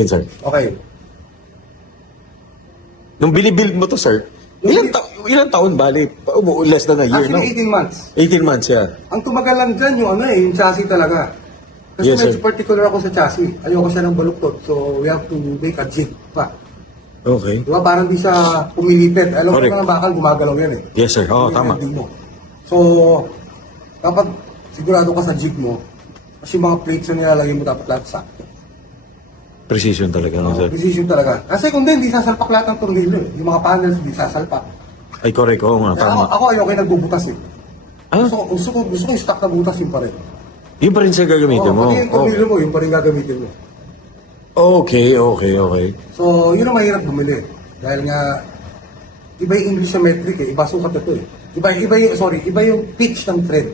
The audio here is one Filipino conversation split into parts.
Yun, sir. Okay. Nung binibuild mo to, sir, ilang taon bali? Less than a year, no? Actually, 18 months. 18 months, yeah. Ang tumagal lang dyan, yung ano yung chassis talaga. Kasi Yes, medyo sir. particular ako sa chassis. Ayoko siya ng baluktot. So, we have to make a jig pa. Okay. Di ba? Parang di siya pumilipit. Alam mo Correct. na ng bakal, gumagalaw yan eh. Yes, sir. Oo, Yung tama. ending mo. So, kapag sigurado ka sa jig mo, kasi yung mga plates na nilalagay mo dapat lahat sakto. Precision talaga, no, sir? Precision talaga. Kasi kung hindi sasalpak lahat ng tornilyo eh. Yung mga panels, hindi sasalpak. Ay, correct. Oo nga, Kaya tama. ako ayoko yung nagbubutas eh. Ah, Gusto ko yung stock na butas yung pa rin. yun pa rin siya gagamitin mo? Pati yung tornilyo mo, yung pa rin gagamitin mo. Okay, okay, okay. So, yun ang mahirap bumili. Dahil nga, iba yung English sa metric eh. Iba sukat ito eh. Iba yung pitch ng thread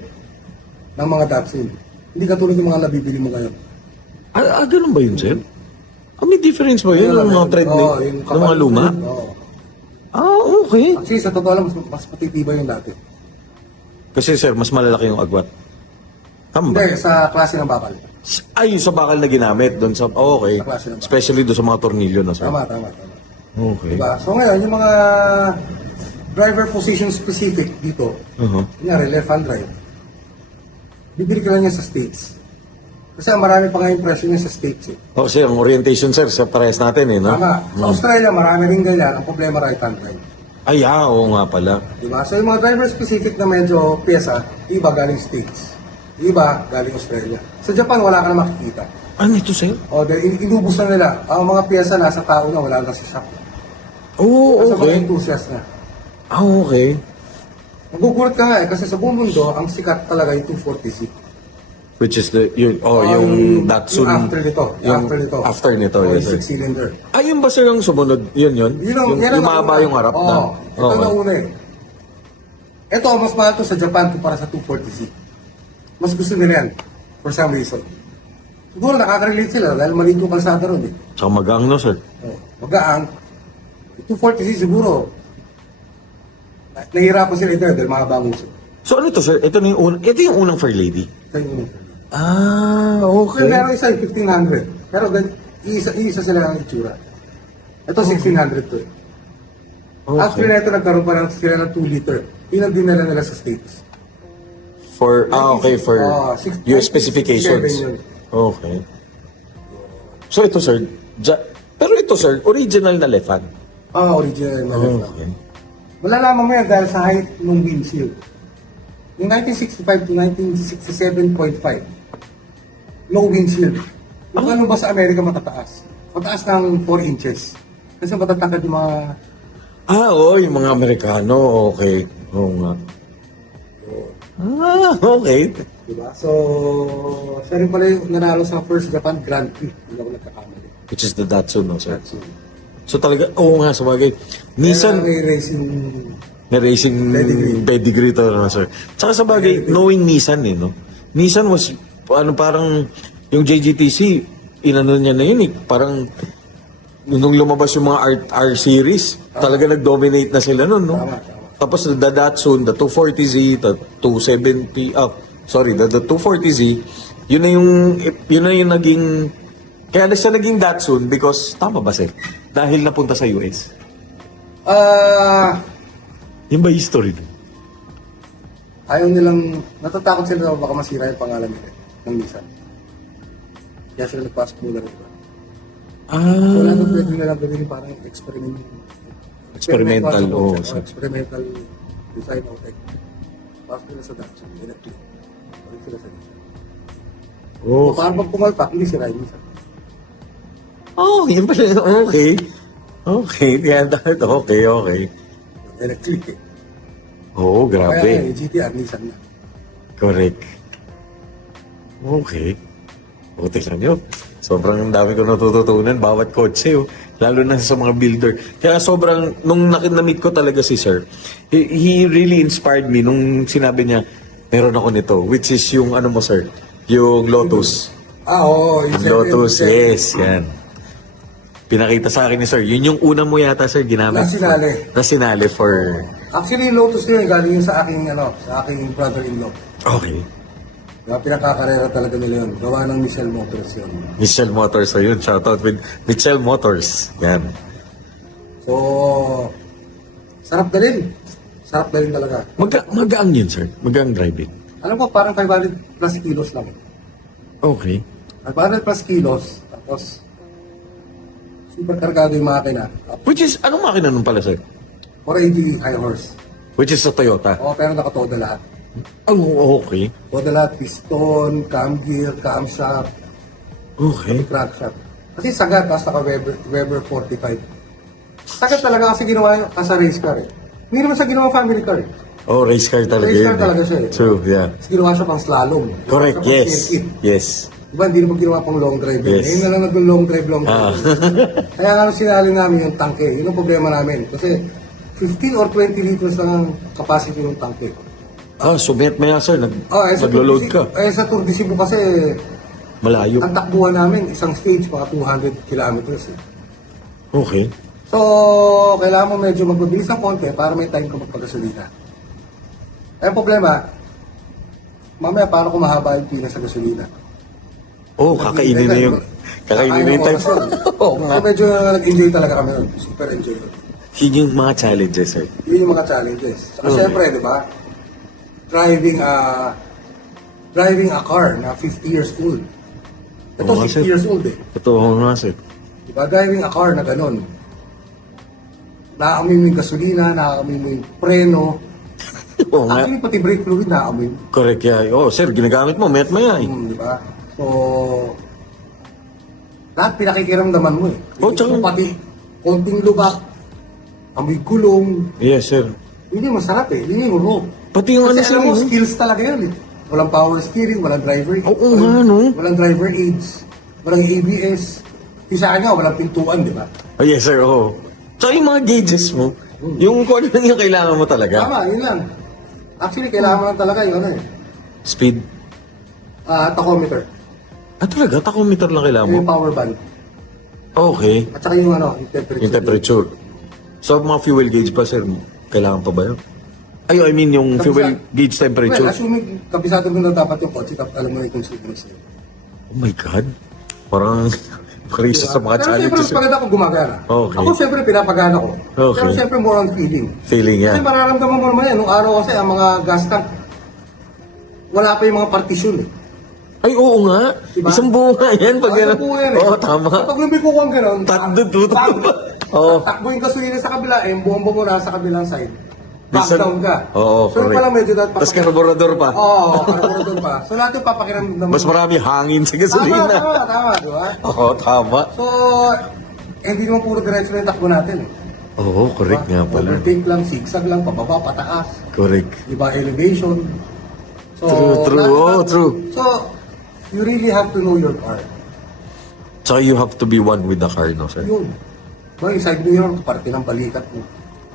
ng mga Datsun. Hindi katulad ng mga nabibili mo ngayon. Ganun ba yun, sir? May difference ba yun? Yung mga thread Oo, ng kapal mga luma? thread, oo. Okay. Actually, sa totoo lang, mas patitibay yung dati. Kasi, sir, mas malalaki yung agwat. Tama ba? Hindi, sa klase ng bakal. Ay, sa bakal na ginamit doon sa... okay. Sa klase ng bakal. Especially doon sa mga tornilyo na, sir. Tama. Okay. Diba? So ngayon, yung mga driver position specific dito, kunyari left-hand drive, bibili ka lang yan sa States. Kasi marami pa nga yung presyo niya sa States eh. Kasi ang orientation, sir, sa parehas natin, eh, no? Tama. Sa Australia, marami rin ganyan. Ang problema, right-hand drive. Ay, oo nga pala. Diba? So yung mga driver specific na medyo pyesa, iba galing States. Iba galing Australia. Sa Japan, wala ka na makikita. Ano ito, sir? O, dahil inubos na nila. Ang mga pyesa nasa tao na, wala na sa shop. Oo, Sa mga okay. enthusiast na. Okay. Magugulat ka nga eh, kasi sa buong mundo, ang sikat talaga yung 240Z. Which is yung Datsun. Yung after nito. After nito, O, yes, yung sir. 6-cylinder. Yung ba, sir, ang sumunod? Yun? Yan ang Lumaba yung harap na. Oo, ito na una eh. Ito, mas mahal to sa Japan kumpara sa 240Z. Mas gusto nila yan, for some reason. Siguro nakaka-relate sila dahil maliit yung kalsada ron eh. Tsaka magaang, no, sir? Magaang. 240Z siguro. Nahihirapan sila ito dahil mahaba ang uso. So, ano to, sir? Ito yung unang Fair Lady. Ito yung unang. Okay. Meron isa yung 1500. Pero isa sila ang itsura. Ito 1600 to eh. After Okay. na ito, nagkaroon pa lang sila ng 2 liter. Yun ang dinala nila sa States. For your 1967 specifications. yun. Okay. So, ito, sir. Pero ito, sir, original na left hand. Original na left lang. Okay. Malalaman mo yan dahil sa height ng windshield. Yung 1965 to 1967.5, no windshield. Yung ano ba sa Amerika matataas? Mataas ng 4 inches. Kasi matatangkad yung mga... Oo, yung mga Amerikano. Okay. Oo nga. Okay. Diba? So, siya rin pala yung nanalo sa first Japan Grand Prix. Hindi ako nagkakamali. Which is the Datsun, no, sir? That's it. So talaga, oo nga, sabagay. Nissan, May racing... may racing pedigree to, no, sir? Tsaka sabagay, knowing Nissan, no? Nissan was, parang, yung JGTC, inano niya na yun, Parang, nung lumabas yung mga R-series, talaga nag-dominate na sila nun, no? Tama. Tapos the Datsun, the 240Z, the 270, the 240Z, yun na yung naging, kaya na siya naging Datsun because, tama ba, sir? Dahil napunta sa US. Yung ba history nun? Ayaw nilang... Natatakot sila na baka masira yung pangalan nila ng Nissan. Kaya sila nagpasok muna rin. So, wala nang pwede nila gawin parang Experimental, experimental design of tech. Pasok nila sa Datsun, electric. Balik sila sa Nissan. So, parang pag pumalpak, hindi sira yung Nissan. Yun pala. Okay. Okay. Electric eh. Oo, Kaya grabe. yung GTR, Nissan na. Correct. Okay. Buti lang yun. Sobrang dami ko natututunan bawat kotse, lalo na sa mga builder. Kaya sobrang, nung na-meet ko talaga si sir, he really inspired me nung sinabi niya, meron ako nito, which is yung ano mo, sir, yung Lotus. Oo. Yung Lotus, yes, yan. Pinakita sa akin ni sir, yun yung una mo yata, sir, ginamit. Na sinali. For... Actually, Lotus nyo, galing yun sa aking brother-in-law. Okay. Kaya pinakakarera talaga nila yun. Gawa ng Michelle Motors yun. Michelle Motors, ayun. Shoutout with Michelle Motors. Yan. So, sarap na rin. Sarap na rin talaga. Magaang yun, sir. Magaang driving. Alam ko, parang 500 plus kilos lang. Okay. 500 plus kilos, tapos super kargado yung makina. Which is, anong makina nun pala, sir? 480 high horse. Which is sa Toyota. O, pero nakatoda lahat. Oh, okay. Toda lahat, piston, cam gear, camshaft, Okay. crankshaft. Kasi sagad, tapos naka Weber 45. Sagad talaga kasi ginawa yun, kasi race car eh. Hindi naman siya ginawa family car eh. Oh, race car talaga Race car yun. talaga siya eh. True, yeah. Tapos ginawa siya pang slalom. Ginawa Correct, siya pang yes. circuit. Yes. Diba, hindi naman ginawa pang long drive. Yes. Ngayon na lang nag-long drive. Ah. Kaya nga sinali namin yung tangke. Yun ang problema namin. Kasi 15 or 20 liters lang ang capacity ng tangke. So maya sir, Sa naglo-load ka. Sa Tour de Cebu kasi, Malayo. ang takbuhan namin, isang stage, mga 200 kilometers. Eh. Okay. So, kailangan mo medyo magbabilis ng konti para may time ka magpagasolina. Ay, ang problema, mamaya paano kung mahaba yung pila sa gasolina? Oh, kakainin na yung time. Oo nga. So, medyo nag-enjoy talaga kami nun. Super enjoy yun. Yun yung mga challenges, sir. Yun yung mga challenges. Saka syempre, di ba? Driving a car na 50 years old. Ito, Oo nga, 60 sir. years old eh. Totoo nga, sir. Di ba? Driving a car na ganun. Naaamoy mo yung gasolina, naaamoy mo yung preno. Oo nga. Actually, pati brake fluid naaamoy mo. Correct, yeah. Oh, sir, ginagamit mo, maya eh. Di ba? So, lahat pinakikiramdaman mo eh. Oh, tsaka- Pati konting lubak, amoy gulong, Yes, sir. hindi masarap eh. Hindi mo raw. Pati yung ano, Kasi sir, alam mo, no? skills talaga yun eh. Walang power steering, walang driver Oo nga, no? Walang driver aids, walang ABS. Isa nga, walang pintuan, di ba? Oh, yes, sir, oo. Tsaka yung mga gauges mo, yung kung ano lang yung kailangan mo talaga. Tama, yun lang. Actually, kailangan mo lang talaga yung ano eh. Speed. Tachometer. Talaga? Tachometer lang kailangan mo? Yung power band. Okay. At saka yung ano, yung temperature. Yung temperature. So, mga fuel gauge pa, sir, kailangan pa ba yun? I mean, yung fuel gauge temperature. Well, assuming kabisado mo na dapat yung kotse, alam mo na yung consumers niya. Oh my God. Parang isa sa mga Pero challenges. siyempre, maganda kung gumagana. Okay. Ako siyempre, pinapagana ko. Okay. Pero siyempre, more on feeling. Feeling Kasi yan. mararamdaman mo naman yan. Nung araw kasi, ang mga gas tank, wala pa yung mga partisyon eh. Ay, oo nga. Diba? Isang buo nga yan. Pag Ano yan. po yan eh. Oo, tama. Kapag lumiko ko ang gano'n, Tututo ba? Oo. takbo yung gasolina sa kabila, yung bomba mo na sa kabilang side. Back Minsan- down ka. Oo, so, yun correct. pala medyo dapat Tapos karburador pa. Oo, karburador pa. So, lahat yung papakiramdam mo. Mas marami hangin sa Tama, gasolina. tama, di ba? Oo, tama. So, hindi naman puro diretso na yung takbo natin eh. Oo, correct nga pala. Overtake lang, zigzag lang, pababa, pataas. Correct. Iba elevation. So, True. Oo, true. So, you really have to know your car. So, you have to be one with the car, no, sir? Yun. Ba, yung side mirror, parte ng balikat mo.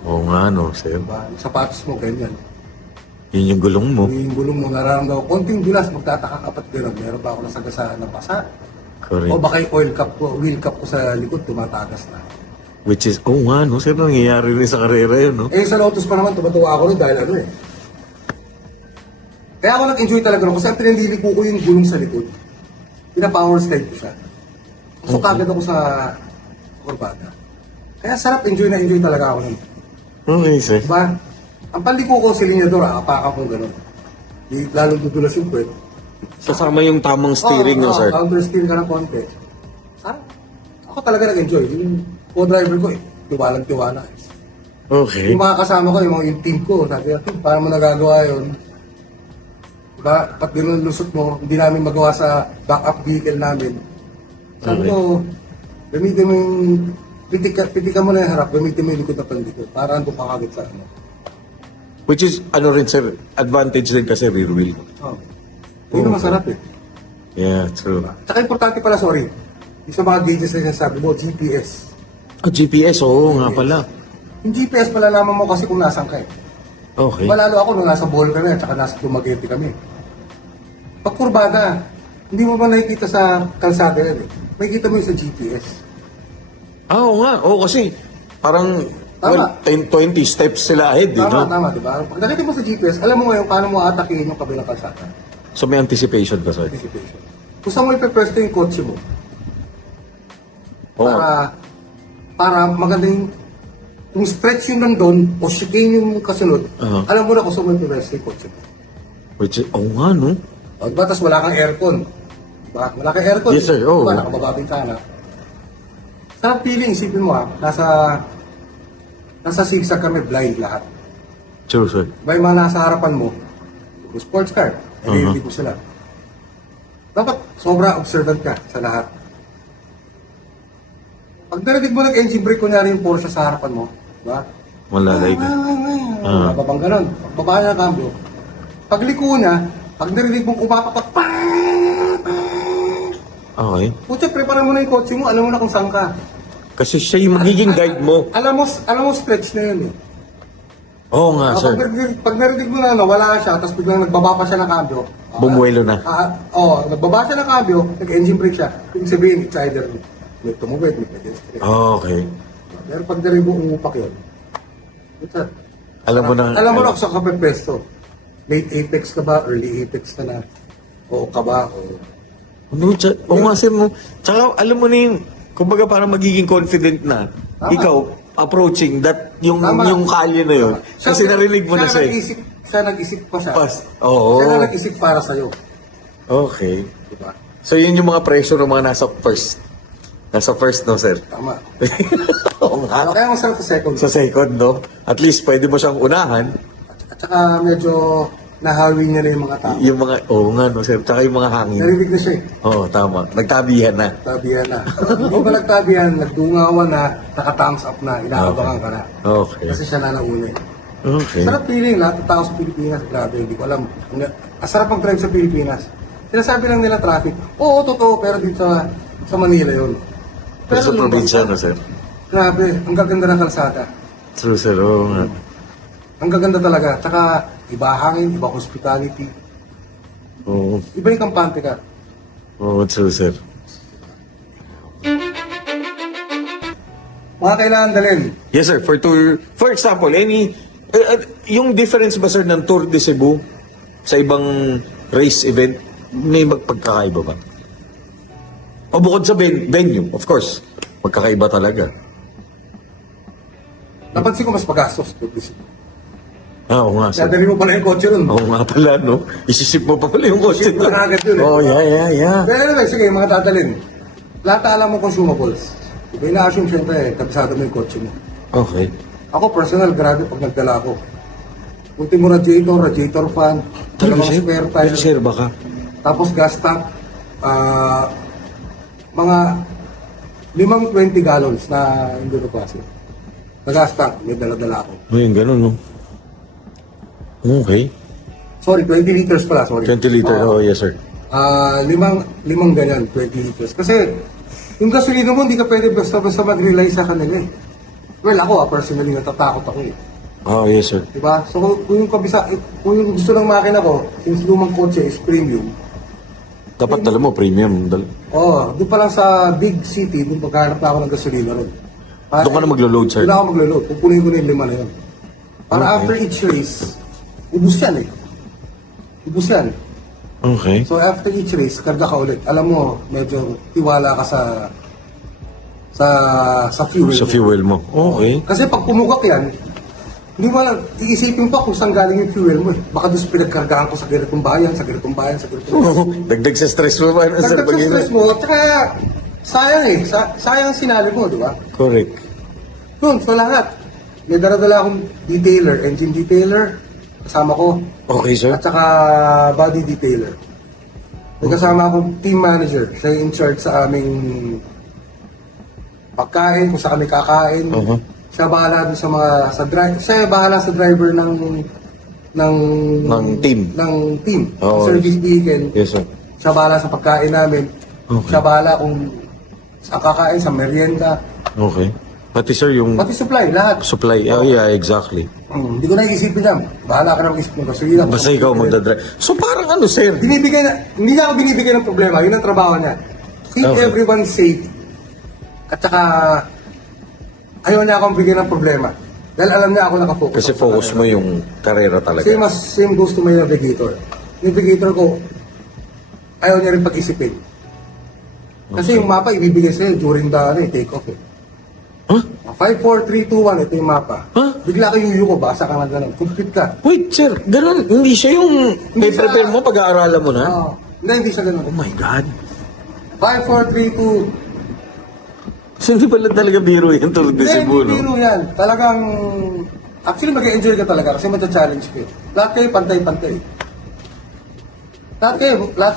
Oo nga, no, sir. Diba? Yung sapatos mo, ganyan. Yun yung gulong mo. Yung gulong mo, nararamdaman ko, konting dulas, magtataka kapat gano'n. Meron ba ako nasagasaan ng pasa? Correct. O baka yung wheel cup ko sa likod, tumatagas na. Which is, oo nga, no, sir, nangyayari rin sa karera yun, no? Eh, sa Lotus pa naman, tumatawa ako rin dahil ano eh. Kaya ako nag-enjoy talaga rin kasi ang pinanliliko ko yung gulong sa likod. Pina-power slide ko siya. So, kagad ako sa kurbada. Kaya sarap, enjoy na enjoy talaga ako nun. Okay, sir. Diba? Ang panliko ko si linyador, apakan kong gano'n. Lalong dudulas yung puwet. Kasama yung tamang steering, no, sir? Counter-steer ka ng konti. Sarap. Ako talaga nag-enjoy. Yung co-driver ko, tiwalang-tiwala. Okay. Yung mga kasama ko, yung team ko, sabi ko, paano mo nagagawa yun? Diba? Pag lusot mo, hindi namin magawa sa backup vehicle namin. Sabi ko, gamitin mo yung, pitikan mo na yung harap, gamitin mo yung likod na palikod para andun ka kagad sa ano. Which is, ano rin, sir, advantage din kasi rear wheel. Oh. Yun ang masarap eh. Yeah, true. Tsaka importante pala, sorry, yung sa mga gauges na sinasabi mo, GPS. GPS, oo nga pala. Yung GPS, malalaman mo kasi kung nasan ka eh. Okay. Malalo ako nung nasa Bohol kami at saka nasa Dumaguete kami. Pag kurbada, hindi mo ba nakikita sa kalsada yan eh. Makikita mo yung sa GPS. Oo nga, oo kasi parang Tama. 10, 20 steps sila ahead, Tama, no? tama, di ba? Pag nakita mo sa GPS, alam mo ngayon paano mo atakihin yung kabilang kalsada. So may anticipation ka, sir? Anticipation. Kung saan mo ipepwesto yung kotse mo, Oo. para maganda yung stretch yung nandun o chicane yung kasunod, Uh-huh. alam mo na kung saan mo ipepwesto yung kotse mo. Which is, nga, no? Diba? Tapos wala kang aircon. Diba? Wala kang aircon. Yes, sir. Oo. Diba? Nakabababing ka na. Sarap feeling, isipin mo nasa zigzag kami, blind lahat. True, sir. Diba yung mga nasa harapan mo, yung sports car, hindi mo sila. Dapat sobra observant ka sa lahat. Pag narinig mo nag-engine brake, kunyari yung Porsche sa harapan mo, diba? Malalay ka. Babang ganon. Pagbaba niya ng cambio. Pagliko niya, pag narinig mong umapapat, Okay. pucha, prepare mo na yung kotse mo, alam mo na kung saan ka. Kasi siya yung magiging guide mo. Alam mo stretch na yun eh. Oo nga, sir. Pag narinig mo na nawala siya, tapos biglang nagbaba pa siya ng cambio. Bumuelo na. Nagbaba siya ng cambio, nag-engine brake siya. Ibig sabihin, it's either may tumubid, may pedestrian. Okay. Pero pag narinig mo umupak yun, pucha, Alam mo na. alam mo na kung saan ka pepesto. Late apex ka ba? Early apex ka na? O ka ba? Ano, oo nga, sir mo. Tsaka, alam mo na yung, kumbaga parang magiging confident na. Tama. Ikaw, approaching yung Tama. yung kalye na yun. Kasi narinig mo na siya. Siya nag-isip pa siya. Oo. Siya na nag-isip para sa'yo. Okay. Diba? So, yun yung mga pressure ng mga nasa first. Nasa first, no, sir? Tama. Oo nga. Kaya masarap sa second. Sa second, no? At least, pwede mo siyang unahan. At saka medyo nahawi niya na yung mga tao. Yung mga, oo nga, no, sir? Tsaka yung mga hangin. Narinig na siya eh. Oo, tama. Nagtabihan na. Tabihan na. Hindi ba nagtabihan, nagdungawan na, naka-thumbs up na, inaabangan ka na. Okay. Kasi siya na nauna eh. Okay. Sarap feeling, lahat ng tao sa Pilipinas, grabe, hindi ko alam. Sarap ang drive sa Pilipinas. Sinasabi lang nila traffic. Oo, totoo, pero dito sa Manila yun. Pero sa lumabas probinsya, ka, no, sir? grabe, ang gaganda ng kalsada. True, sir. Oo nga. Ang gaganda talaga. Tsaka, iba hangin, iba hospitality. Oo. Iba yung kampante ka. Oo, true, sir. Mga kailangan dalhin. Yes, sir. For example, yung difference ba, sir, ng Tour de Cebu sa ibang race event, may magpagkakaiba ba? O bukod sa venue, of course, magkakaiba talaga. Napansin ko mas pagastos. Oo nga, sir. Dadali mo pala yung kotse nun. Oo nga pala, no? Isisip mo pa pala yung kotse. Isisip mo na agad yun, eh. Oh, yeah. Pero anyway, sige, mga dadalhin. Lahat alam mo consumables. Iba ina-assume siyempre, kabisado mo yung kotse mo. Okay. Ako personal, grabe pag nagdala ako. Ultimo radiator fan, dalawang spare tire, Sir, baka. tapos gas tank, mga 20 gallons na hindi ko klase. Na gas tank, may dala-dala ako. Ayun, ganun, no? Okay. Sorry, 20 liters pala, sorry. 20 liter. Oo. Oh, yes, sir. Limang ganyan, 20 liters. Kasi, yung gasolina mo, hindi ka pwede basta-basta mag-rely sa kanila eh. Well, ako personally, natatakot ako eh. Oh, yes, sir. Diba? So, kung yung gusto ng makina ko, since lumang kotse is premium, Dapat dala mo, premium. doon pa lang sa big city, doon pagkahanap na ako ng gasolina ron. Doon ka na maglo-load, sir? Doon ako maglo-load. Pupunin ko na yung 5 na yun. Para Okay. after each race, ubus yan eh. Ubus yan. Okay. So after each race, karga ka ulit. Alam mo, medyo tiwala ka sa fuel. Sa mo. fuel mo. Okay. Kasi pag pumukak yan, hindi mo lang, iisipin pa kung saan galing yung fuel mo eh. Baka doon pinagkargaan ko sa ganitong bayan, sa ganitong bayan, sa ganitong bayan. Oh, dagdag sa stress mo ba? Sir, Dagdag sa stress mo, at saka sayang eh. Sayang ang sinali mo, di ba? Correct. Yun, so lahat. May dala-dala akong detailer, engine detailer, kasama ko, Okay, sir. at saka body detailer. May kasama akong team manager, siya yung in charge sa aming pagkain, kung saan kami kakain. Uh-huh. Siya bahala dun sa siya bahala sa driver ng team. Ng team. Oo. Service vehicle. Yes, sir. Siya bahala sa pagkain namin. Okay. Siya bahala kung sa kakain, sa merienda. Okay. Pati, sir, yung Pati supply, lahat. supply. Oh, yeah, exactly. Hindi ko na iisipin yan. Bahala ka na mag-isip ng gasolina. Basta ikaw magdadrive. So, parang ano, sir? Hindi niya ako binibigay ng problema. Yun ang trabaho niya. Keep Okay. everyone safe. At saka, ayaw niya akong bigyan ng problema. Dahil alam niya ako nakafocus. Kasi ako sa focus kanila. mo yung karera talaga. Same goes to my navigator. Navigator ko, ayaw niya rin pag-isipin. Kasi yung mapa ibibigay sa'yo during the take off eh. Huh? 5, 4, 3, 2, 1, ito yung mapa. Huh? Bigla ka yuyu ko, basa ka na gano'n. Complete ka. Wait, sir, ganun, hindi siya yung Hindi prepare siya- mo, pag-aaralan mo na? Hindi siya Oh gano'n. my God. 5, 4, 3, 2. So, hindi pala talaga biro yung Tour de Cebu, Hindi, no? biro yan. Talagang, actually mag-enjoy ka talaga kasi mag-challenge ka. Lahat kayo pantay-pantay. Lahat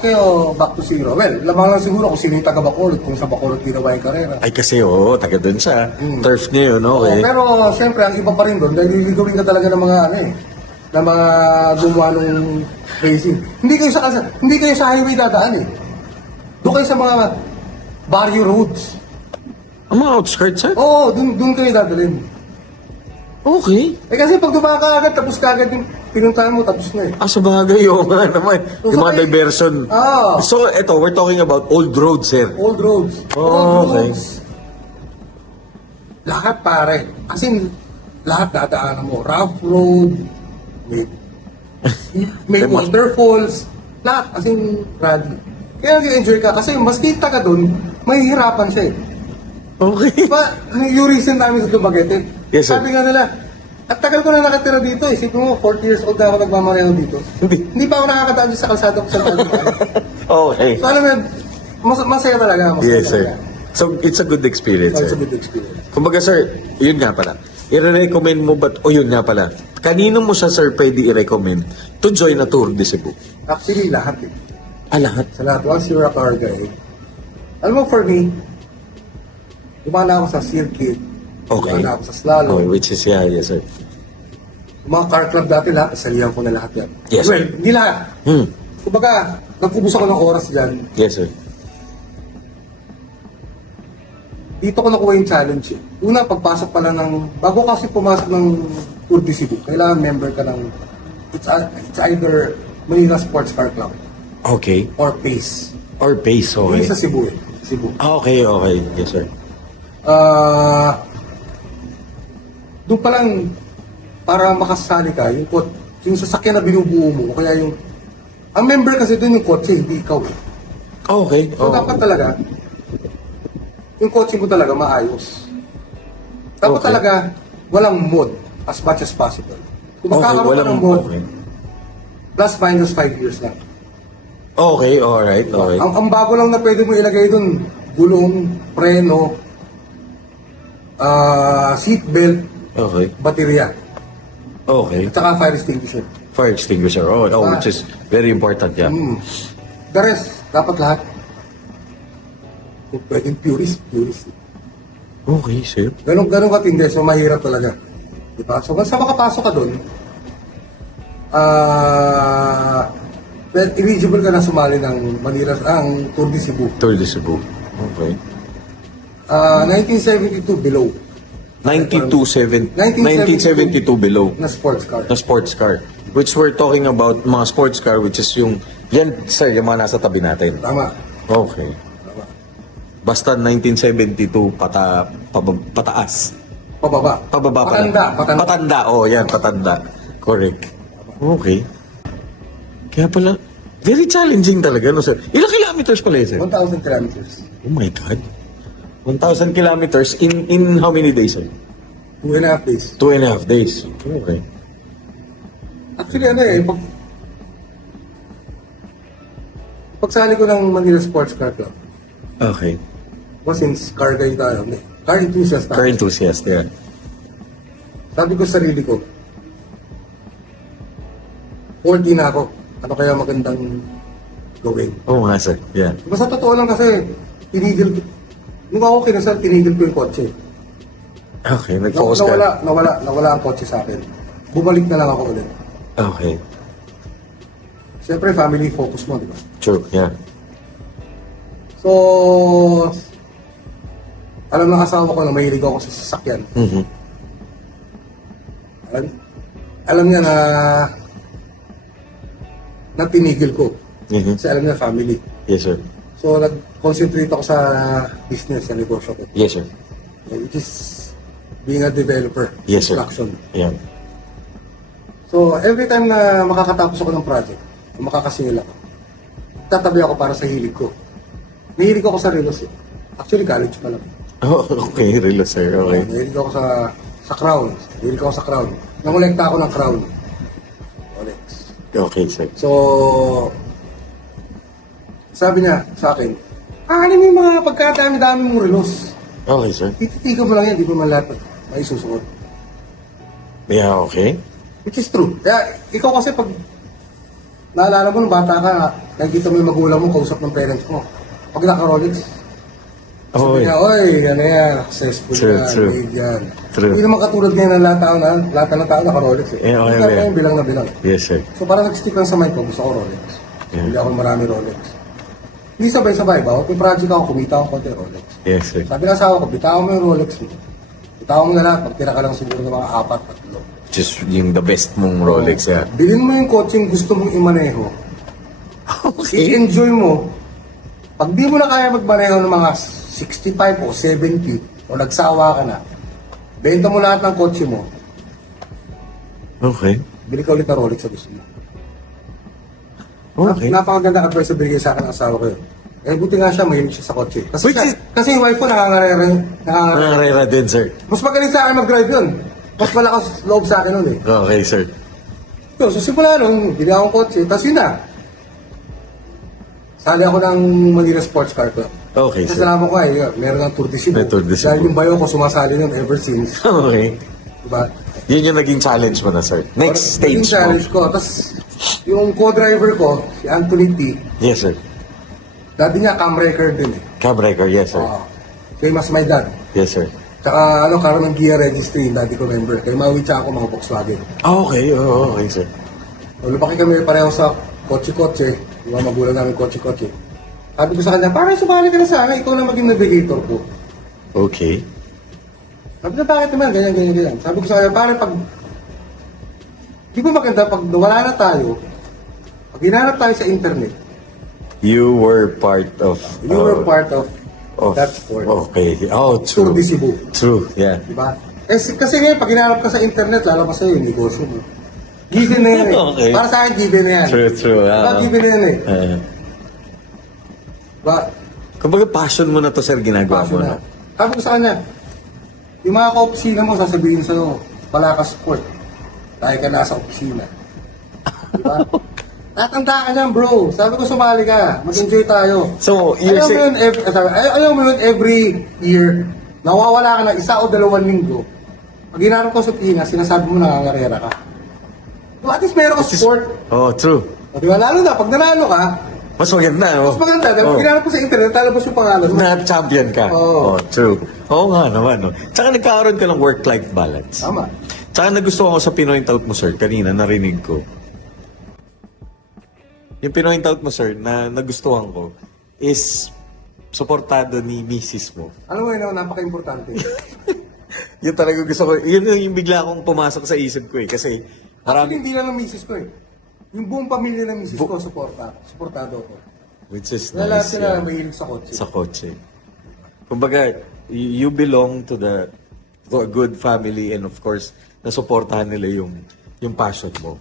kayo back to zero. Well, lamang lang siguro kung sino yung taga Bacolod, kung sa Bacolod ginawa yung karera. Ay, kasi oo, taga dun siya. Turf niya yun, okay. Pero, siyempre, ang iba pa rin doon, dahil gagawin ka talaga ng mga ng mga gumawa ng racing. Hindi kayo sa highway dadaan eh. Doon kayo sa mga barrio roads. Ang mga outskirts, sir? Oo, doon kayo dadalhin. Okay. Eh kasi pag dumaan ka agad, tapos ka agad yung pinuntahan mo, tapos na eh. Ah, sa bagay, oo nga naman. Yung mga diversion. Ah. So, eto, we're talking about old roads, sir. Old roads. Oh, Old okay. roads. Lahat pare. As in, lahat dadaanan mo. Rough road, may waterfalls, lahat. As in, rally. Kaya nag-enjoy ka. Kasi mas kita ka dun, mahihirapan siya eh. Okay. Diba, yung recent namin sa Dumaguete, Yes, sir. sabi nga nila, at tagal ko na nakatira dito, isipin mo, 40 years old na ako nagmamareho dito. Hindi pa ako nakakadaan dito sa kalsada ko sa Dumaguete. Okay. So alam mo, yun, masaya talaga. Masaya Yes, sir. talaga. So, it's a good experience, So, it's sir. a good experience. Kumbaga, sir, yun nga pala. I-recommend mo ba, o yun nga pala, kanino mo siya, sir, pwede i-recommend to join a Tour de Cebu? Actually, lahat eh. Ah, lahat? Sa lahat, once you're a car guy, alam mo, for me, dumana ako sa circuit, Okay. dumana ako sa slalom, Oh, which is, yeah, yes, sir. yung mga car club dati lahat, nasalihan ko na lahat yan. Yes, Well, sir. hindi lahat. Kumbaga, nagkubos ako ng oras dyan. Yes, sir. Dito ko nakuha yung challenge eh. Una, pagpasok pala bago kasi pumasok ng Tour de Cebu, kailangan member ka ng, it's either Manila Sports Car Club Okay. or PACE. Or base, okay. Yung sa Cebu eh. Cebu. Ah, okay, okay. Yes, sir. Doon pa lang, para makasali ka, yung sasakyan na binubuo mo, o kaya ang member kasi doon yung kotse, hindi ikaw eh. Okay. So dapat talaga, yung kotse mo talaga maayos. Dapat Okay. talaga, walang mod as much as possible. Kung Okay, magkakaroon ka walang ng mod, okay. plus minus 5 years lang. Okay, alright, okay. Ang bago lang na pwede mo ilagay doon, gulong, preno, seatbelt, Okay. baterya, Okay. at saka fire extinguisher. Fire extinguisher. Oh, which is very important, yeah. The rest, dapat lahat. Kung pwedeng purist. Okay, sir. Ganun katindi, so mahirap talaga. Diba? So, once makapasok ka doon, well, eligible ka na sumali ng Manila, ang Tour de Cebu. Tour de Cebu. Okay. 1972 below 1972 below. na sports car. Na sports car. Which we're talking about mga sports car, which is yung, yan, sir, yung mga nasa tabi natin. Tama. Okay. Tama. Basta 1972 pataas. Pababa. Pababa pala. Patanda. Oh, yan, patanda. Correct. Okay. Kaya pala, very challenging talaga, no, sir? Ilang kilometers pala yun, sir? 1,000 kilometers. Oh my God. 1,000 kilometers in how many days, sir? 2.5 days. 2.5 days. Okay. Actually, pagsali ko ng Manila Sports Car Club, Okay. since car guy tayo, car enthusiast tayo. Car enthusiast, yeah. Sabi ko sa sarili ko, 40 na ako. Ano kaya magandang gawin? Oo nga, sir. Yeah. Basta totoo lang kasi, nung ako kinasal, tinigil ko yung kotse. Okay, nag-focus ka. Nawala ang kotse sa akin. Bumalik na lang ako ulit. Okay. Siyempre, family focus mo, di ba? True, yeah. So, alam ng asawa ko na mahilig ako sa sasakyan. Mhm. Alam niya na tinigil ko. Mhm. Kasi alam niya family. Yes, sir. So, nag-concentrate ako sa business, sa negosyo ko. Yes, sir. Which is being a developer. Yes, sir. Construction. Yeah. So, every time na makakatapos ako ng project, makakasingil ako. tatabi ako para sa hilig ko. Mahilig ako sa relos eh. Actually, college pa lang. Oh, okay, relo, sir. Okay. Mahilig ako sa crown. Mahilig ako sa crown. Nangolekta ako ng crown. Rolex. Okay, sir. So, sabi niya sa akin, ano yung mga pagkadami-dami mong relos? Okay, sir. Tititigan mo lang yan, di ba man lahat ay susuot. Yeah, okay. Which is true. Kaya ikaw kasi pag naalala mo nung bata ka, nakikita mo yung magulang mo, kausap ng parents mo. Pag naka-Rolex, Oh, sabi niya, oy, ano yan, successful True, yan, true. made yan. True. Hindi naman katulad ngayon ng lahat ng tao naka-Rolex eh. Yeah, okay, Hindi okay. yung bilang na bilang. Yes, sir. So parang nag-stick lang sa mind ko, gusto ko Rolex. Yeah. Hindi ako marami Rolex. Hindi sabay-sabay, bawat may project ako, kumita ako konti Rolex. Yes, sir. Sabi ng asawa ko, bitawan mo yung Rolex mo. Bitawan mo na lahat, magtira ka lang siguro ng mga 4-3. Just yung the best mong Rolex, yeah. Bilhin mo yung kotse yung gusto mong imaneho. Okay. I-enjoy mo. Pag di mo na kaya magmaneho ng mga 65 o 70 o nagsawa ka na, benta mo lahat ng kotse mo, Okay. bili ka ulit ng Rolex sa gusto mo. Okay. Napakaganda advice na binigay sa akin ng asawa ko yun. Eh, buti nga siya, mahilig siya sa kotse. Kasi, Which is- kasi yung wife ko nangangarera. Nangarera din, sir. Mas magaling sa akin mag-drive yun. Mas malakas loob sa akin nun eh. Okay, sir. So simula nun, bili akong kotse, tapos yun na. Sali ako ng Manila Sports Car Club. Okay, Kasi sir. alam ko ay, meron ng Tour de Cebu. May Tour de Cebu. Dahil yung bayo ko sumasali nun ever since. Okay. Diba? Yun yung naging challenge mo na, sir. Next Yung stage challenge mo. ko. Tapos, yung co-driver ko, si Anthony T, Yes, sir. dati niya cam record din eh. Cam record, yes, sir. Famous my dad. Yes, sir. Tsaka karoon ng gear registry, yung dati ko member. Kaya mawitsa ako mga Volkswagen. Okay, okay, sir. So, lumaki kami pareho sa kotse-kotse. Yung mga magulang namin kotse-kotse. Sabi ko sa kanya, parang sumali ka na sa akin, ikaw na maging navigator ko. Okay. Sabi niya, bakit naman? Ganyan. Sabi ko sa kanya, parang pag... Di ba maganda pag nawala na tayo, pag hinanap tayo sa internet, You were part of... you were part of that sport. Okay. Oh, Tour true. de Cebu. True, yeah. Di ba? Kasi ngayon, pag hinanap ka sa internet, lalabas sa'yo yung negosyo mo. Given na yan eh. Okay. Para sa akin, given na yan. True. Diba, given na yan eh. Diba? Kumbaga, passion mo na to, sir, ginagawa mo Passion na. na. Sabi ko sa kanya, yung mga ka-opisina mo, sasabihin sa'yo, wala ka sport. Dahil ka nasa opisina. Diba? Tatanda ka niyan, bro. Sabi ko, sumali ka. Mag-enjoy tayo. So, you're Alam mo saying... yun, alam mo yun, every year, nawawala ka na 1 o 2 linggo. Pag hinarap ko sa Pinas, sinasabi mo nangangarera ka. So, at least meron ka sport. Oh, true. O, di ba? Lalo na, pag nanalo ka, Mas maganda, oh. mas maganda. Dahil pag Oh. hinarap ko sa internet, talabas yung pangalan mo. Na champion ka. Oo. Oh, true. Oo nga naman, no. Tsaka nagkakaroon ka ng work-life balance. Tama. Tsaka nagustuhan ko sa pinoint out mo, sir, kanina, narinig ko. Yung pinoint out mo, sir, na nagustuhan ko, is suportado ni misis mo. Alam mo yun, napaka-importante. Yun talaga gusto ko. Yun yung bigla akong pumasok sa isip ko eh. Kasi Actually, marami, hindi lang ng misis ko eh. Yung buong pamilya ng misis ko, suportado ko. which is Kaya lahat nice. sila yeah. mahilig sa kotse. Sa kotse. Kumbaga, you belong to a good family and of course, nasuportahan nila yung passion mo.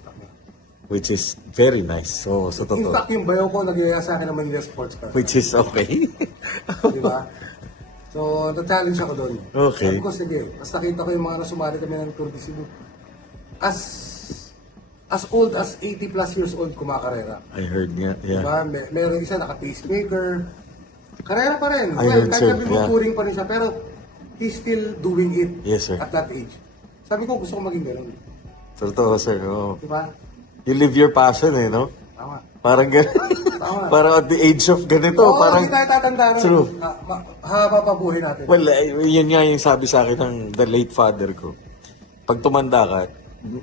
Which is very nice. So In totoo. fact, yung bayaw ko nagyaya sa akin ng Manila Sports Car. Which is okay. Di ba? So, na-challenge ako doon. Okay. Sabi ko, sige, mas nakita ko yung mga nasumali kami ng Tour de Cebu. As old as 80 plus years old kumakarera. I heard nga. Yeah. Diba? Meron isa naka-pacemaker. Karera pa rin. I heard, Kahit sir, sabi yeah. mo, touring pa rin siya. Pero, he's still doing it Yes, sir. at that age. Sabi ko, gusto ko maging gano'n. Totoo, sir. Oh. Diba? You live your passion eh, no? Tama. Parang Tama. parang at the age of ganito. Oo, parang, hindi tayo tatanda nun. True. Haba pa buhay natin. well, yun nga yung sabi sa akin ng the late father ko. Pag tumanda ka,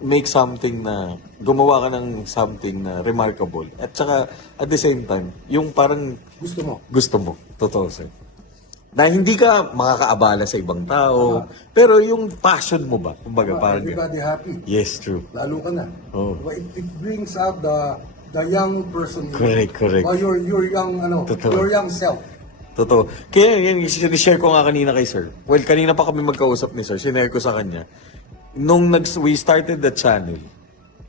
make something na, gumawa ka ng something na remarkable. At saka, at the same time, yung parang Gusto mo. gusto mo. Totoo, sir. Na hindi ka makakaabala sa ibang tao, pero yung passion mo ba? Kumbaga, parang Everybody happy. yes, true. Lalo ka na. Oo. Diba? It brings out the young person. in you. Correct. Or your young, Totoo. your young self. Totoo. Kaya yun, sinishare ko nga kanina kay sir. Well, kanina pa kami magkausap ni sir. Sinare ko sa kanya. Nung we started the channel,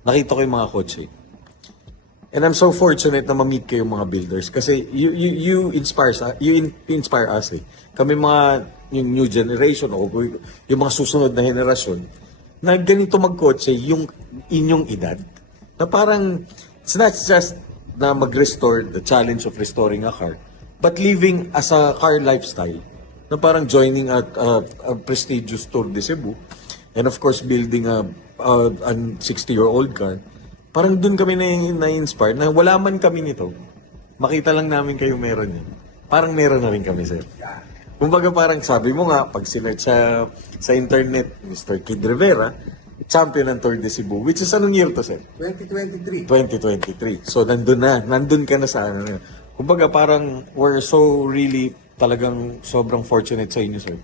nakita ko yung mga kotse. And I'm so fortunate na ma-meet kayo mga builders kasi you inspire us eh. Kami mga yung new generation o yung mga susunod na henerasyon na ganito magkotse yung inyong edad. Na parang it's not just na mag-restore, the challenge of restoring a car, but living as a car lifestyle. Na parang joining a prestigious Tour de Cebu and of course building a 60-year-old car. Parang dun kami na-inspire na wala man kami nito. Makita lang namin kayo meron yun. Parang meron na rin kami, sir. Kumbaga parang sabi mo nga, pag sinerch sa internet, Mr. Kid Rivera, champion ng Tour de Cebu, which is anong year to, sir? 2023. 2023. So, nandun ka na sa ano. Kumbaga parang we're so really talagang sobrang fortunate sa inyo, sir,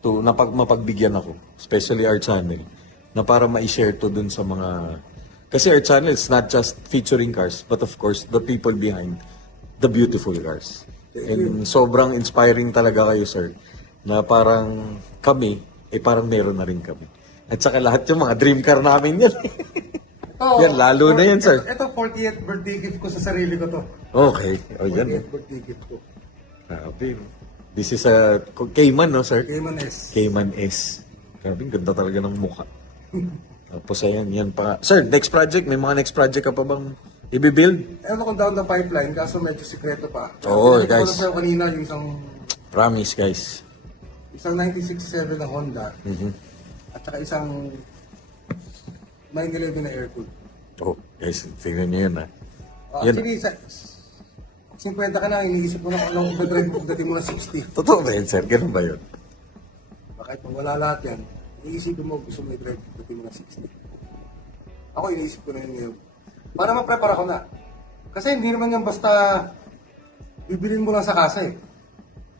to mapagbigyan ako, especially our channel, na para ma-share to dun sa mga... Kasi our channel is not just featuring cars, but of course, the people behind the beautiful cars. And sobrang inspiring talaga kayo, sir, na parang kami, parang meron na rin kami. At saka lahat yung mga dream car namin yan. Yan, lalo na yan, sir. Ito, 40th birthday gift ko sa sarili ko to. Okay. O, yan. 40th birthday gift ko. Grabe. No? This is a Cayman, no, sir? Cayman S. Cayman S. Grabe, ganda talaga ng mukha. Tapos ayan, yan pa. Sir, next project, may mga next project ka pa bang i-build? Ewan kung down the pipeline, kaso medyo sikreto pa. Oo, Nakita ko guys. na sa'yo kanina yung Promise, guys. isang 96.7 na Honda Mhm. at saka isang 911 na air-cooled. Oh, guys, tingnan niyo yun, ha. Yan. Actually, 50 ka na, iniisip mo na kung anong iba-drive mo pagdating mo na 60. Totoo ba yun, sir? Ganun ba yun? Kahit pag wala lahat yan, iniisipin mo gusto mo i-drive pagdating mo na 60. Ako iniisip ko na yun ngayon. Para ma-prepare ako na. Kasi hindi naman yan basta bibilin mo lang sa kasa eh.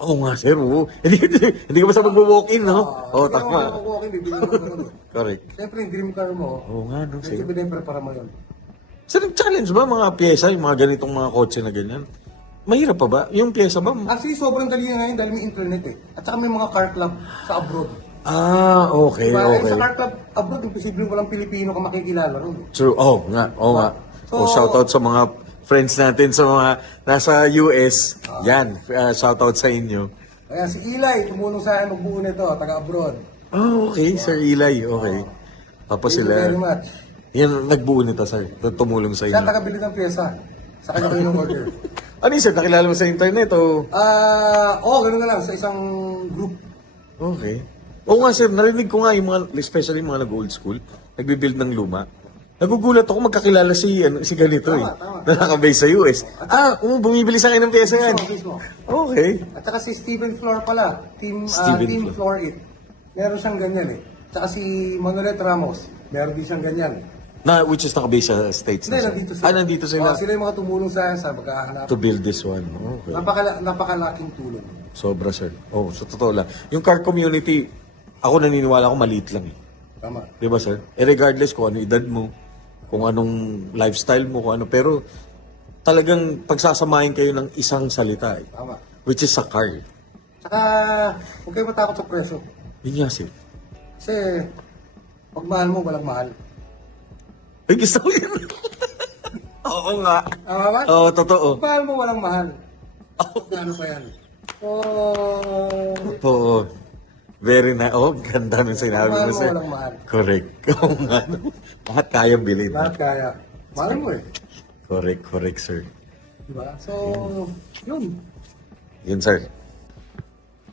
Oo nga, sir. Oo. Hindi ka basta mag-walk-in, no? Oo, Hindi naman tama. ako bibilin mo lang naman eh. Correct. Siyempre, yung dream car mo, Oo nga, no, sir. medyo bine-prepare mo yun. Sir, challenge ba mga pyesa, yung mga ganitong mga kotse na ganyan? Mahirap pa ba? Yung pyesa ba? Actually, sobrang dali na ngayon dahil may internet eh. At saka may mga car club sa abroad. Ah, okay, Diba? Eh, okay. sa car club abroad, imposible walang Pilipino ka makikilala ron. eh. True. Oo nga, oo nga. So- Shoutout sa mga friends natin sa mga nasa US. Yan, shoutout sa inyo. Kaya si Eli, tumulong sa akin magbuo nito, taga-abroad. Oh, okay, Sir Eli. Okay. Tapos Thank you very sila, much. yan, nagbuo nito, sir. Tumulong sa Siya inyo. taga-bili ng pyesa. Sa kanya ko yung order. Ano yun, sir? Nakilala mo sa internet o? Ganun na lang, sa isang group. Okay. Oo nga, sir. Narinig ko nga yung mga, especially yung mga nag-old school, nagbibuild ng luma. Nagugulat ako magkakilala si ganito Tama. na nakabase sa US. Bumibili sa akin ng pyesa yan. Mismo. Okay. At saka si Steven Flor pala, team Steven Floor It. Meron siyang ganyan eh. At saka si Manolet Ramos, meron din siyang ganyan. Which is nakabase sa States Hindi, na, sir? nandito sila. Nandito sila. Sila yung mga tumulong sa akin sa magkahanap. To build this one. Okay. Napakalaking tulong. Sobra, sir. Oh, sa totoo lang. Yung car community, ako naniniwala ko maliit lang eh. Tama. Di ba, sir? Regardless kung ano edad mo, kung anong lifestyle mo, kung ano. Pero talagang pagsasamahin kayo ng isang salita eh. Tama. Which is sa car. Saka, huwag kayo matakot sa presyo. Yun nga, sir. Kasi, pag mahal mo, walang mahal. Ay, gusto ko yun. Oo nga. Tama ba? Oo, totoo. Pag mahal mo, walang mahal. Ano pa yan? Oo. Very nice. Oh, ganda ng sinabi Mahal mo, mo, sir. walang mahal. Correct. Oo nga. Lahat kaya bilhin. Lahat kaya. Mahal mo eh. Correct, sir. Diba? So, yun. Yun, sir.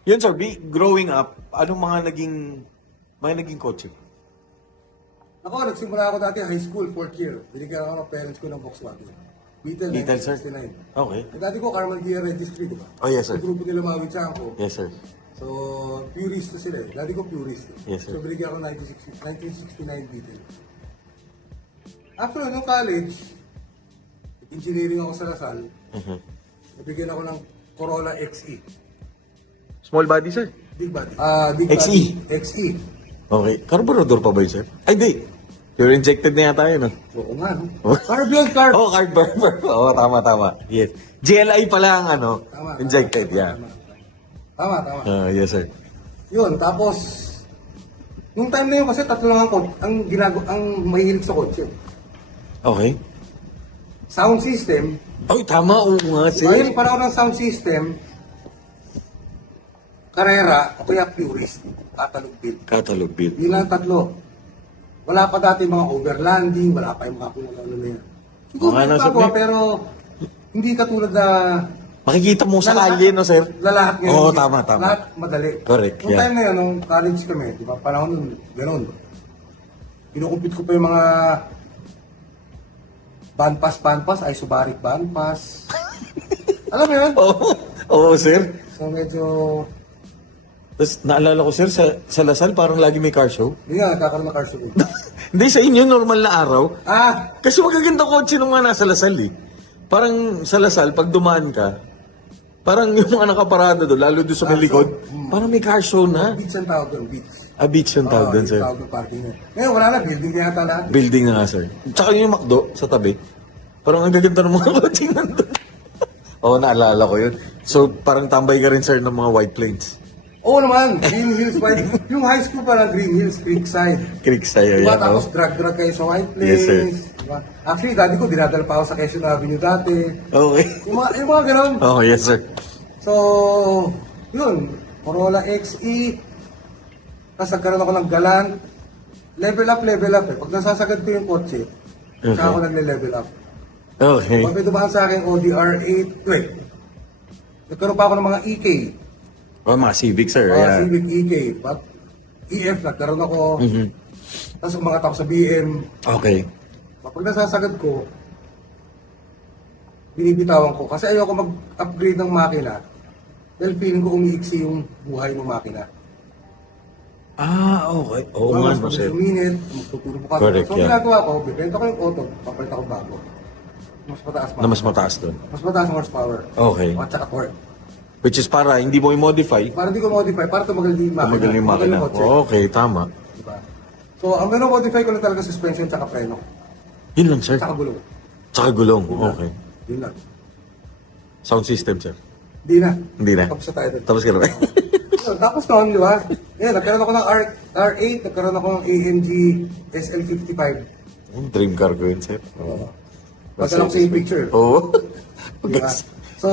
Yun, sir. Growing up, anong mga naging kotse? Ako, nagsimula ako dati high school, 4th year. Binigyan ako ng parents ko ng Volkswagen. Beetle, Beetle, sir? 1969. Okay. Dati ko, Carmen Gia Registry, diba? Oh, yes, sir. Sa grupo nila Mawid Chanko. Yes, sir. So, purist na sila eh. Dati ko purist. Yes, sir. So, binigyan ako 1969 Beetle. After nung college, engineering ako sa Lasal, nabigyan ako ng Corolla XE. Small body, sir? Big body. Big XE? body. XE. Okay. Carburetor pa ba yun, sir? Ay, di. Pure injected na yata yun, no? Oo nga, no? Oh. Carb yun, carb. Oh, carburetor. Oo, tama. Yes. GLI pala ang Tama, injected, tama, yeah. Tama. Yes, sir. Yun, tapos, nung time na yun kasi tatlo lang ang mahihilig sa kotse. Okay. sound system, Ay, tama, oo nga, sir. ayun para ng sound system, Carrera, o kaya Purist, catalog build. Catalog build. Yun lang tatlo. Wala pa dati mga overlanding, wala pa yung mga kung ano na yan. Siguro Mga may nasa bago, may- pero hindi katulad na Makikita mo sa kalye, no, sir? lahat ngayon. Oo, tama. Lahat madali. Correct, Nung yeah. time na yun, nung college kami, di ba, panahon nun, gano'n. Kinukumpit ko pa yung mga banpas, isobaric banpas. Alam mo yun? Oo, oo, sir. So medyo, Tapos naalala ko, sir, sa Lasal, parang lagi may car show. hindi nga, nagkakaroon ng car show. Hindi, sa inyo, normal na araw. Ah! Kasi magaganda kotse nung nga nasa Lasal, eh. Parang sa Lasal, pag dumaan ka, parang yung mga nakaparada doon, lalo doon sa may likod, parang may car show na. Beach ang tawag doon, beach. Beach yung tawag doon, yung sir. tawag ng parking na. Ngayon, wala na, building na yata lahat. Building na nga, sir. Tsaka yung McDo sa tabi. Parang ang gaganda ng mga kotse nandun. Oo, naalala ko yun. So, parang tambay ka rin, sir, ng mga White Plains. Oo naman, Green Hills, yung high school pa lang, Green Hills, Creekside. Creekside, Diba? yan, Tapos oh. drag kayo sa White Place. Yes, sir. Diba? Actually, daddy ko, dinadala pa ako sa Quezon Avenue dati. Okay. Yung mga ganun. Oh, yes, sir. So, yun. Corolla XE. Tapos nagkaroon ako ng galan. Level up eh. Pag nasasagad ko yung kotse, saka ako nagle-level up. Okay. Pag may dumaan sa akin, Audi R8, wait. Nagkaroon pa ako ng mga EK. Oh, mga Civic, sir. Yeah. Civic EK. But EF, nagkaroon ako. Mhm. Tapos umangat ako sa BM. Okay. Pag nasasagad ko, binibitawan ko. Kasi ayoko mag-upgrade ng makina. Dahil feeling ko umiiksi yung buhay ng makina. Okay. Oo nga, Mas no, sir. minute, magtutulog ka. Correct, So, yeah. ginagawa ko, bibenta ko yung auto, papalit ako bago. Mas mataas pa. Na mas mataas doon. Mas mataas ang horsepower. Okay. At saka torque. Which is para hindi mo i-modify, Para di ko modify, para tumagal din yung makina. tumagal yung Tumagal makina. kotse. Okay, tama. Diba? So, ang modify ko lang talaga suspension tsaka preno. Yun lang, sir. Tsaka gulong. Tsaka gulong. Okay. Yun lang. Sound system, sir. Hindi na. Hindi na. Tapos na tayo doon. Tapos ka na. So, tapos noon, di ba? Yan, nagkaroon ako ng R8, nagkaroon ako ng AMG SL55. Dream car ko yun, sir. Magkaroon ko sa yung picture. Oo. Diba? So,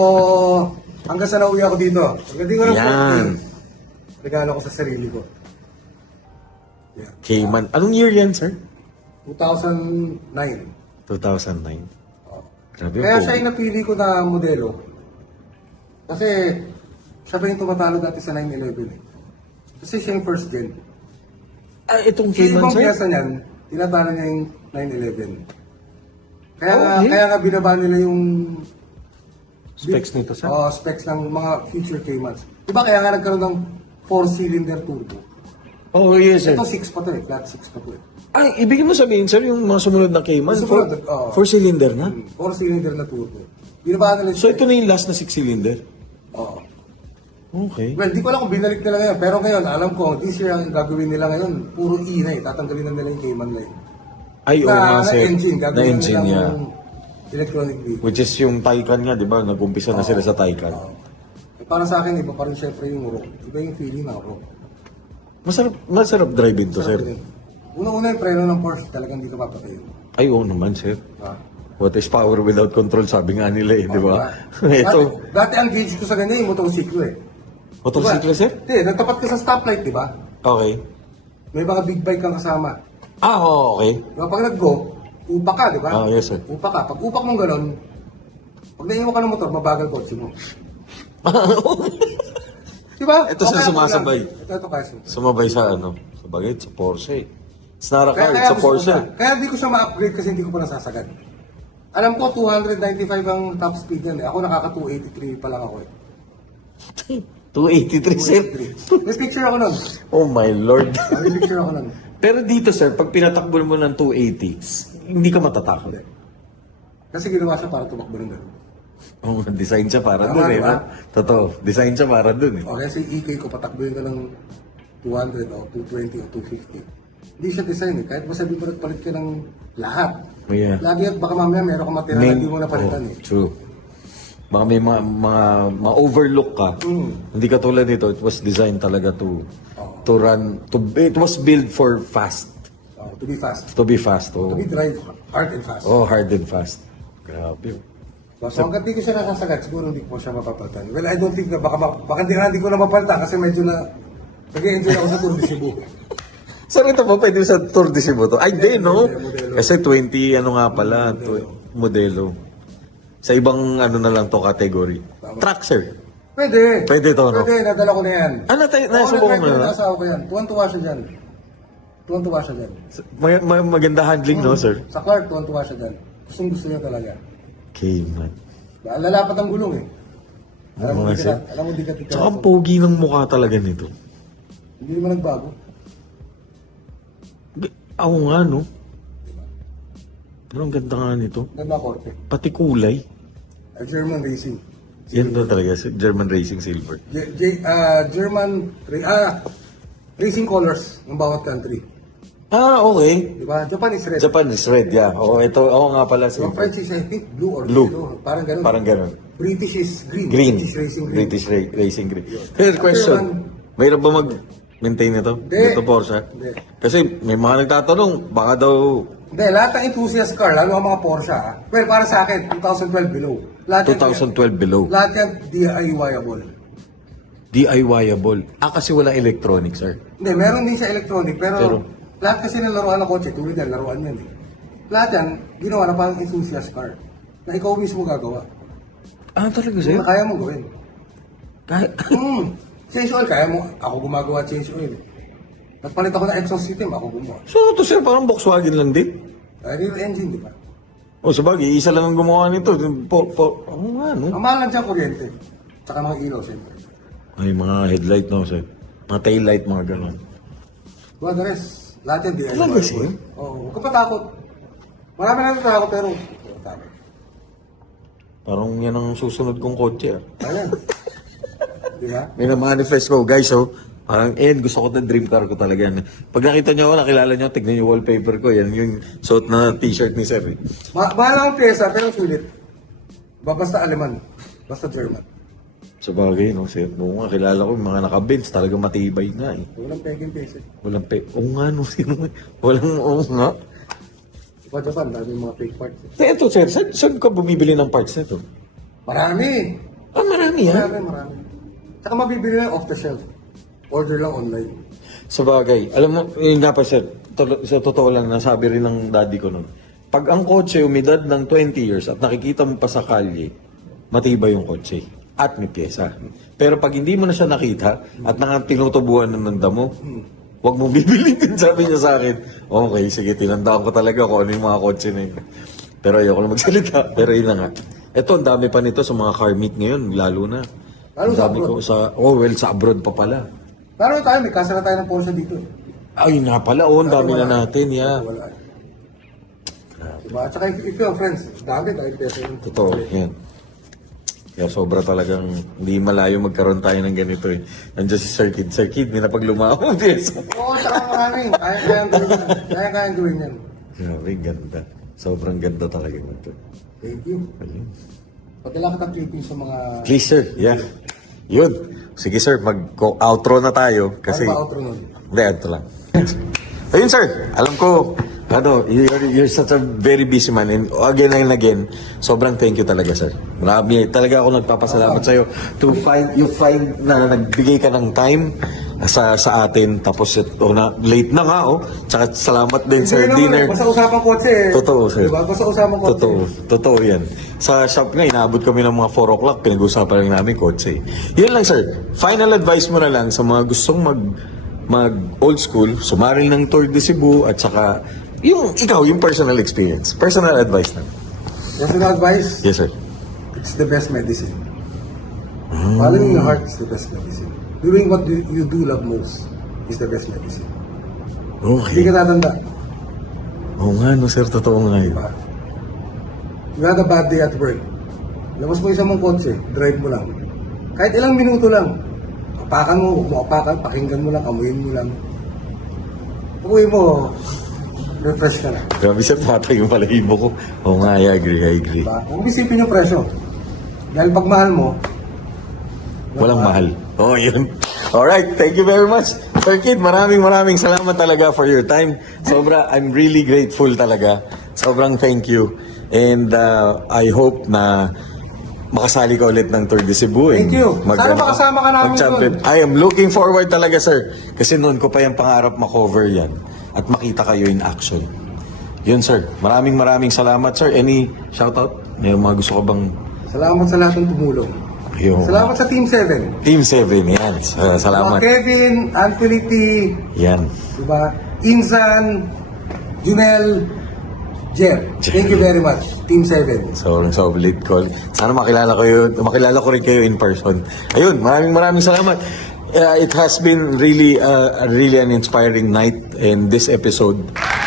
hanggang sa nauwi ako dito. Pagdating ko ng Yan. 14, regalo ko sa sarili ko. Yan. Cayman. Anong year yan, sir? 2009. 2009. Grabe Kaya po. siya yung napili ko na modelo. Kasi, siya pa yung tumatalo dati sa 911 eh. Kasi siya yung first gen. Itong Yung Cayman, ibang sir? piyesa niyan, tinatalo niya yung 911. Okay. Kaya nga binaba nila yung Specs nito, sir? specs ng mga future Caymans. Diba kaya nga nagkaroon ng 4-cylinder turbo? Oh, yes, sir. Ito 6 pa to eh, flat 6 pa to eh. Ay, ibig mo sabihin, sir, yung mga sumunod na Cayman, Sumunod, oo. 4-cylinder na? 4-cylinder na turbo. Binaba nila yung So, ito na yung last na 6-cylinder? Oo. Okay. Well, di ko alam kung binalik nila ngayon. Pero ngayon, alam ko, this year ang gagawin nila ngayon, puro E na eh. Tatanggalin na nila yung Cayman na eh. Ay, oo nga, Na sir. engine, Na gagawin engine nila niya. yung electronic vehicle. Which is yung Taycan nga, di ba? Nag-umpisa na sila sa Taycan. Eh, para sa akin, iba pa rin syempre yung rock. Iba yung feeling ng rock. Masarap driving to, sir. Una-una yung preno ng Porsche, talagang hindi ka papatayin. Ay, oo naman, sir. Ah. What is power without control, sabi nga nila eh, di ba? Ito, Dati ang gauge ko sa ganyan, yung motorsiklo eh. motorsiklo, sir? Hindi, nagtapat ka sa stoplight, di ba? Okay. May mga big bike kang kasama. Oo, okay. Di ba, pag nag-go, upa ka, di ba? Ah, yes, sir. Upa ka. Pag upak mong ganon, pag naiwan ka ng motor, mabagal kotse mo. Di ba? Ito sa Okay, sumasabay. Ito kaso. Sumabay sa ano? Sa bagay, sa Porsche. It's not a car, Kaya, it's a gusto ko Porsche. na. Kaya hindi ko siya ma-upgrade kasi hindi ko pa nasasagad. Alam ko, 295 ang top speed yan eh. Ako nakaka-283 pa lang ako eh. 283, sir. 283. May picture ako nun. Oh my Lord. May picture ako nun. Pero dito, sir, pag pinatakbo mo ng 280, hindi ka matatakot. Kasi ginawa siya para tumakbo ng ganun. Oh, design siya para Tama, dun eh. diba? No? Totoo, design siya para dun eh. O kaya sa EK ko, patakbuhin ka ng 200 o 220 o 250. Hindi siya design eh. Kahit masabi mo nagpalit ka ng lahat. Yeah. Lagi at baka mamaya meron kang matira na hindi mo napalitan eh. True. Baka may ma-overlook ka. Hindi katulad nito, it was designed talaga to run, it was built for fast. To be fast. To be fast. To Oh, be drive hard and fast. oh hard and fast. Grabe. So hanggang di ko siya nasasagad, siguro hindi ko siya mapapalitan. Well, I don't think na baka hindi ko na mapalitan kasi medyo na nag-enjoy ako sa Tour de Cebu. Sir, ito po, pwede sa Tour de Cebu to. Ay, di, no? Modelo. Kasi 20, ano nga pala, modelo. Sa ibang, ano na lang to, category. Truck, sir. Pwede. Pwede to, no? Pwede, nadala ko na yan. Ano, nasubukan mo na? Nasa ako yan. Tuwan-tuwa siya dyan. Tuwan-tuwa siya dyan. Maganda handling, no, sir? Sa Clark, tuwan-tuwa siya dyan. Gustong gusto niya talaga. Okay, man. Lalapat ang gulong eh. Oo nga, sir. Alam mo, di ka tika. Tsaka ang pogi ng mukha talaga nito. Hindi naman nagbago. Ako nga, no? Pero ang ganda nga nito. Ganda korte. Pati kulay. German Racing. Yan na talaga, German Racing Silver. German Racing Colors ng bawat country. Ah, okay. Di ba? Japan is red. Japan is red, yeah. Oo, ito, ako nga pala. Yung French is, I think, blue or Blue. yellow. Parang ganun. Parang ganun. British is green. Green. British Racing Green. British Racing Green. Here's question. Mayroon ba mag-maintain nito? Hindi. Dito Porsche? Hindi. Kasi may mga nagtatanong, baka daw Hindi, lahat ng enthusiast car, lalo ang mga Porsche, well, para sa akin, 2012 below. Lahat yan- 2012 below. Lahat yan DIY-able. DIY-able. Ah, kasi wala electronic, sir. Hindi, meron din siya electronic, pero, Pero- lahat kasi ng laruan ng kotse, tulad yan, laruan yan eh. Lahat yan, ginawa na parang enthusiast car. Na ikaw mismo gagawa. Ah, talaga, sir? Na kaya mo gawin. Kahit... Change oil, kaya mo, ako gumagawa change oil. Nagpalit ako ng exhaust system, ako gumawa. So, ito, sir, parang Volkswagen lang din. Real engine, di ba? O, sabagay, isa lang ang gumawa nito. Ano nga, no? Ang mahal lang dyan, kuryente. Tsaka mga ilaw, siyempre. Ay, mga headlight, no, sir? Mga taillight, mga gano'n. Well, the rest, lahat yan DIY. Talaga, sir? Oo, huwag ka patakot. Marami na natatakot, pero huwag ka patakot. Parang yan ang susunod kong kotse, ah. Ayan. Di ba? May na-manifest ko, guys, so, parang, gusto ko na dream car ko talaga yan. Pag nakita nyo ako, nakilala nyo, tignan yung wallpaper ko, yan yung suot na t-shirt ni Sir. Eh. Mahal ang pyesa, pero sulit. Basta Aleman. Basta German. Sa bagay, no, sir, nung nga, kilala ko, yung mga naka-bench, talaga matibay nga, eh. Walang peking pyesa. Walang oo nga, no, sino, walang, oo nga. Diba Japan, dami yung mga fake parts. Eto, sir, saan ka bumibili ng parts nito? Marami. Ah, marami, ha? Marami. Tsaka mabibili na off the shelf. Order lang online. Sa bagay, alam mo, yun nga pa, sir, sa totoo lang, nasabi rin ng daddy ko nun, pag ang kotse umidad ng 20 years at nakikita mo pa sa kalye, matibay yung kotse at may pyesa. Pero pag hindi mo na siya nakita at tinutubuan na ng damo, huwag mo bibilitin, sabi niya sa akin. Okay, sige, tinandaan ko talaga kung ano yung mga kotse na yun. Pero ayoko na magsalita. Pero yun na nga. Ito, ang dami pa nito sa mga car meet ngayon, lalo na. Lalo Ang sa dami abroad. ko sa abroad pa pala. Pero tayo, may kasa na tayo ng Porsche dito. Ay, nga pala, ang dami na Wala. natin, yeah. Wala. Diba? At saka if you have friends, dami tayo pesa yun. Totoo, yan. Kaya sobra talagang hindi malayo magkaroon tayo ng ganito eh. Nandiyan si Sir Kid. Sir Kid, may napaglumaw ang pyesa. Oo, tsaka marami. Kaya-kayang gawin yan. Kaya-kayang gawin yan. Grabe, ganda. Sobrang ganda talaga nito. Thank you. Ayun. Padala ka clipping sa mga... Please, sir. Yeah. Yun. Sige, sir. Mag-outro na tayo. Kasi... Ano ba outro nun? Hindi, ito lang. Ayun, sir. Alam ko, you're such a very busy man. And again and again, sobrang thank you talaga, sir. Marami. Talaga ako nagpapasalamat sa'yo to find na nagbigay ka ng time sa atin. Tapos, late na nga, oh. Tsaka salamat din sa Hindi naman, dinner. basta usapang kotse eh. Totoo, sir. Diba? Basta usapang kotse. Totoo yan. Sa shop nga, inaabot kami ng mga 4 o'clock, pinag-usapan lang namin kotse. Yun lang, sir. Final advice mo na lang sa mga gustong mag old school, sumaril ng Tour de Cebu, at saka, yung personal experience. Personal advice na. Personal advice, Yes, sir. it's the best medicine. Following your heart is the best medicine. Doing what you do love most is the best medicine. Hindi Okay. ka tatanda. Oo nga, no, sir. Totoo nga yun. Diba? You had a bad day at work. Labas mo isang mong kotse, drive mo lang. Kahit ilang minuto lang. Apakan mo, huwag mo apakan, pakinggan mo lang, amuyin mo lang. Uwi mo, refresh ka na. Grabe, sir. Patay yung palahibo ko. Oo nga, I agree. Diba? Huwag mo isipin yung presyo. Dahil pag mahal mo, Walang mahal. Oh, yun. Alright, thank you very much. Sir Kid, maraming salamat talaga for your time. I'm really grateful talaga. Sobrang thank you. And I hope na makasali ka ulit ng Tour de Cebu. Thank you. Sana makasama ka namin mag-champion. doon. I am looking forward talaga, sir. Kasi noon ko pa yung pangarap makover yan. At makita kayo in action. Yun, sir. Maraming salamat, sir. Any shoutout? May mga gusto ka bang... Salamat sa lahat ng tumulong. Yung... Salamat sa Team 7. Team 7, yan. Salamat. Mga Kevin, Anthony T, Yan. diba? Insan, Junel, Jer. Thank you very much, Team 7. Sobrang solid call. Sana makilala ko rin kayo in person. Ayun, maraming salamat. It has been really an inspiring night, and this episode,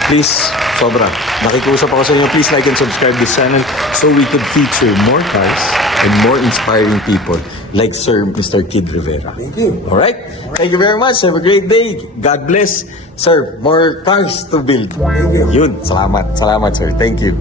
please, sobra. Nakikusap ako sa inyo, please like and subscribe this channel so we could feature more cars and more inspiring people like Sir Mr. Kid Rivera. Thank you. Alright? Thank you very much. Have a great day. God bless. Sir, more cars to build. Thank you. Yun, salamat. Salamat, sir. Thank you.